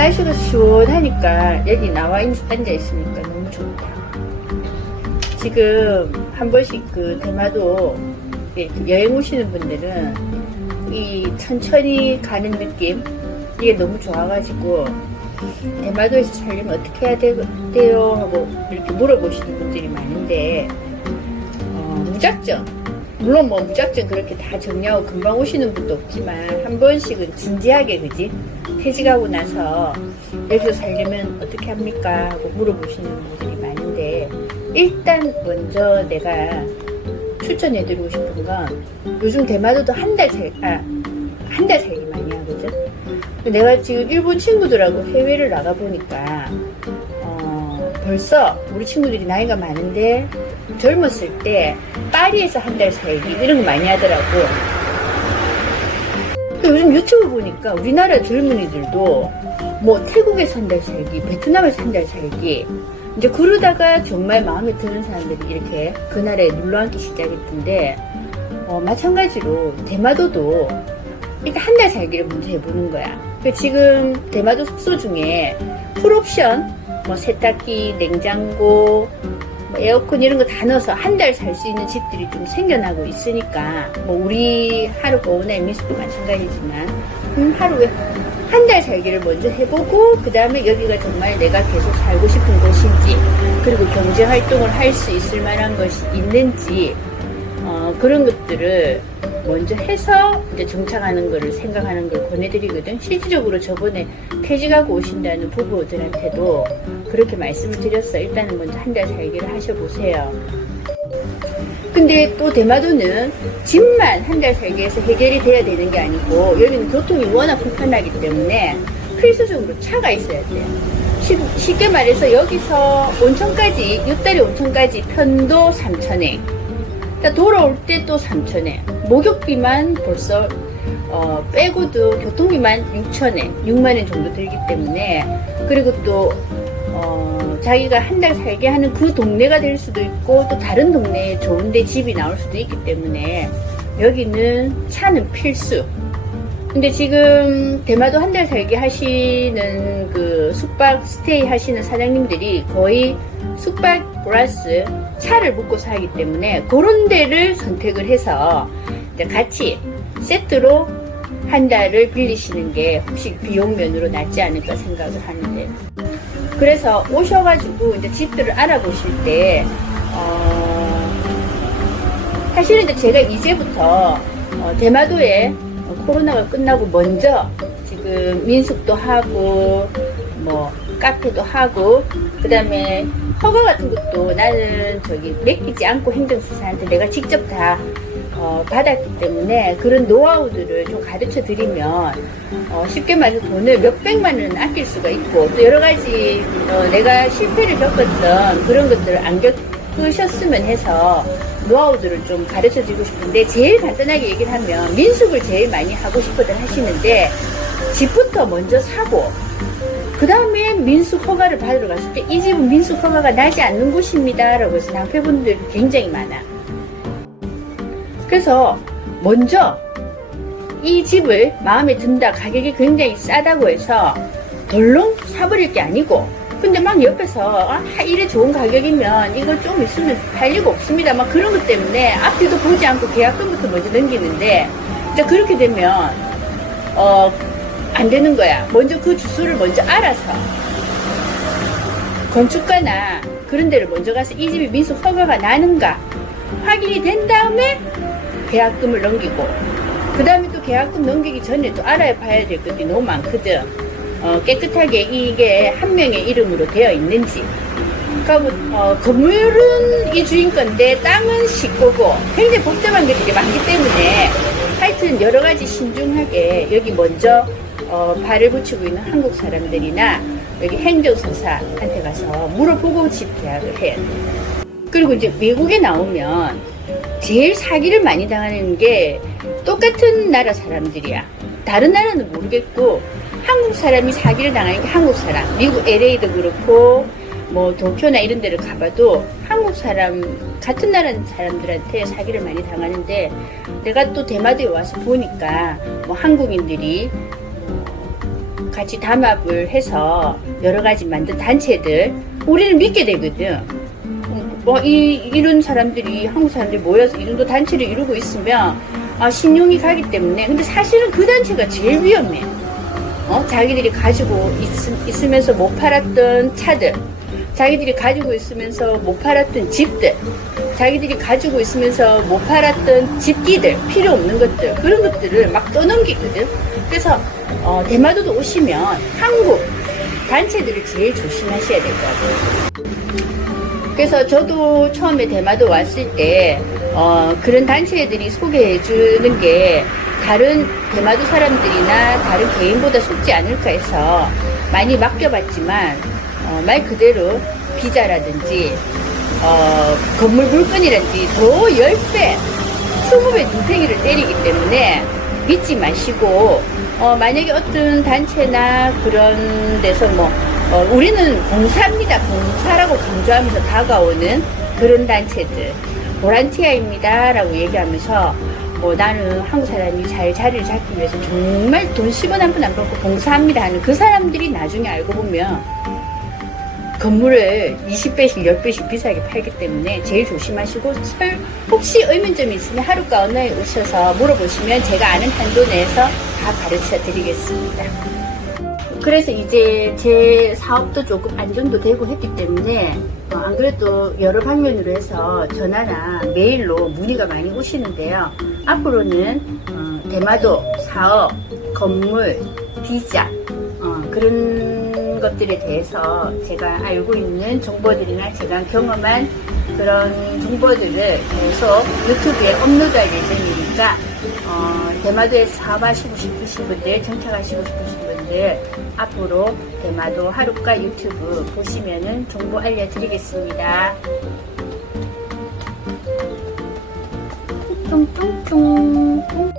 날씨가 시원하니까 여기 나와 있, 앉아 있으니까 너무 좋다. 지금 한 번씩 그 대마도 이렇게 여행 오시는 분들은 이 천천히 가는 느낌 이게 너무 좋아가지고 대마도에서 살려면 어떻게 해야 되, 돼요 하고 이렇게 물어보시는 분들이 많은데 어, 무작정 물론 뭐 무작정 그렇게 다 정리하고 금방 오시는 분도 없지만 한 번씩은 진지하게 그지 퇴직하고 나서 여기서 살려면 어떻게 합니까 하고 물어보시는 분들이 많은데 일단 먼저 내가 추천해드리고 싶은 건 요즘 대마도도 한 달 살, 아, 한 달 살기 많이 하거든. 내가 지금 일본 친구들하고 해외를 나가보니까, 어, 벌써 우리 친구들이 나이가 많은데 젊었을 때 파리에서 한 달 살기 이런 거 많이 하더라고. 요즘 유튜브 보니까 우리나라 젊은이들도 뭐 태국에서 한 달 살기, 베트남에서 한 달 살기, 이제 그러다가 정말 마음에 드는 사람들이 이렇게 그날에 눌러앉기 시작했던데 어, 마찬가지로 대마도도 일단 한 달 살기를 먼저 해보는 거야. 그 지금 대마도 숙소 중에 풀옵션, 뭐 세탁기, 냉장고, 뭐 에어컨 이런 거 다 넣어서 한 달 살 수 있는 집들이 좀 생겨나고 있으니까 뭐 우리 하루 고운의 미스도 마찬가지지만 음, 하루에 한 달 살기를 먼저 해보고 그 다음에 여기가 정말 내가 계속 살고 싶은 곳인지 그리고 경제 활동을 할 수 있을 만한 것이 있는지 어, 그런 것들을 먼저 해서 이제 정착하는 거를 생각하는 걸 권해드리거든. 실질적으로 저번에 퇴직하고 오신다는 부부들한테도 그렇게 말씀을 드렸어. 일단은 먼저 한 달 살기를 하셔보세요. 근데 또 대마도는 집만 한 달 살기에서 해결이 돼야 되는 게 아니고 여기는 교통이 워낙 불편하기 때문에 필수적으로 차가 있어야 돼요. 쉽- 쉽게 말해서 여기서 온천까지, 육다리 온천까지 편도 3천엔. 그러니까 돌아올 때 또 3천엔. 목욕비만 벌써 어, 빼고도 교통비만 6천엔, 6만엔 정도 들기 때문에 그리고 또 어, 자기가 한 달 살게 하는 그 동네가 될 수도 있고 또 다른 동네에 좋은데 집이 나올 수도 있기 때문에 여기는 차는 필수. 근데 지금 대마도 한 달 살게 하시는 그 숙박 스테이 하시는 사장님들이 거의 숙박 플러스 차를 묵고 살기 때문에 그런 데를 선택을 해서 같이 세트로 한 달을 빌리시는 게 혹시 비용 면으로 낫지 않을까 생각을 하는데. 그래서 오셔가지고 이제 집들을 알아보실 때, 어, 사실은 이제 제가 이제부터 어, 대마도에 코로나가 끝나고 먼저 지금 민숙도 하고, 뭐, 카페도 하고, 그 다음에 허가 같은 것도 나는 저기 맡기지 않고 행정수사한테 내가 직접 다 어, 받았기 때문에 그런 노하우들을 좀 가르쳐 드리면 어, 쉽게 말해서 돈을 몇백만 원은 아낄 수가 있고 또 여러 가지 어, 내가 실패를 겪었던 그런 것들을 안 겪으셨으면 해서 노하우들을 좀 가르쳐 드리고 싶은데 제일 간단하게 얘기를 하면 민숙을 제일 많이 하고 싶어들 하시는데 집부터 먼저 사고 그 다음에 민숙 허가를 받으러 갔을 때 이 집은 민숙 허가가 나지 않는 곳입니다 라고 해서 낭패분들이 굉장히 많아. 그래서 먼저 이 집을 마음에 든다 가격이 굉장히 싸다고 해서 덜렁 사버릴 게 아니고 근데 막 옆에서 아 이래 좋은 가격이면 이거 좀 있으면 팔 리가 없습니다. 막 그런 것 때문에 앞뒤도 보지 않고 계약금부터 먼저 넘기는데 이제 그렇게 되면 어 안 되는 거야. 먼저 그 주소를 먼저 알아서. 건축가나 그런 데를 먼저 가서 이 집이 민속 허가가 나는가 확인이 된 다음에 계약금을 넘기고 그 다음에 또 계약금 넘기기 전에 또 알아야 봐야 될 것들이 너무 많거든. 어, 깨끗하게 이게 한 명의 이름으로 되어 있는지. 그러니까 어, 건물은 이 주인 건데 땅은 식구고 굉장히 복잡한 것들이 많기 때문에 하여튼 여러 가지 신중하게 여기 먼저 어, 발을 붙이고 있는 한국 사람들이나 여기 행정수사한테 가서 물어보고 집 계약을 해야 돼. 그리고 이제 외국에 나오면 제일 사기를 많이 당하는 게 똑같은 나라 사람들이야. 다른 나라는 모르겠고 한국 사람이 사기를 당하는 게 한국 사람. 미국 LA도 그렇고 뭐 도쿄나 이런 데를 가봐도 한국 사람 같은 나라 사람들한테 사기를 많이 당하는데 내가 또 대마도에 와서 보니까 뭐 한국인들이 같이 담합을 해서 여러 가지 만든 단체들 우리는 믿게 되거든. 음, 뭐 이, 이런 사람들이 한국 사람들이 모여서 이 정도 단체를 이루고 있으면 아, 신용이 가기 때문에 근데 사실은 그 단체가 제일 위험해. 어? 자기들이 가지고 있, 으면서못 팔았던 차들, 자기들이 가지고 있으면서 못 팔았던 집들, 자기들이 가지고 있으면서 못 팔았던 집기들, 필요 없는 것들, 그런 것들을 막 떠넘기거든. 그래서, 어, 대마도도 오시면 한국 단체들을 제일 조심하셔야 될 것 같아요. 그래서 저도 처음에 대마도 왔을 때, 어, 그런 단체들이 소개해 주는 게 다른 대마도 사람들이나 다른 개인보다 속지 않을까 해서 많이 맡겨봤지만, 어, 말 그대로 비자라든지, 어, 건물 물건이라든지 더 10배, 20배 눈탱이를 때리기 때문에 믿지 마시고, 어, 만약에 어떤 단체나 그런 데서 뭐, 어, 우리는 봉사입니다. 봉사라고 강조하면서 다가오는 그런 단체들. 보란티아입니다. 라고 얘기하면서, 뭐, 나는 한국 사람이 잘 자리를 잡기 위해서 정말 돈 10원 한 푼 안 받고 봉사합니다. 하는 그 사람들이 나중에 알고 보면, 건물을 20배씩, 10배씩 비싸게 팔기 때문에 제일 조심하시고, 설- 혹시 의문점이 있으면 하루가 언어에 오셔서 물어보시면 제가 아는 한도 내에서 다 가르쳐 드리겠습니다. 그래서 이제 제 사업도 조금 안정도 되고 했기 때문에 어, 안 그래도 여러 방면으로 해서 전화나 메일로 문의가 많이 오시는데요. 앞으로는 어, 대마도 사업, 건물, 비자 어, 그런 것들에 대해서 제가 알고 있는 정보들이나 제가 경험한 그런 정보들을 계속 유튜브에 업로드할 예정이니까 어, 대마도에서 사업하시고 싶으신 분들, 정착하시고 싶으신 분들 앞으로 대마도 하루가 유튜브 보시면은 정보 알려드리겠습니다. 뚱뚱뚱 뚱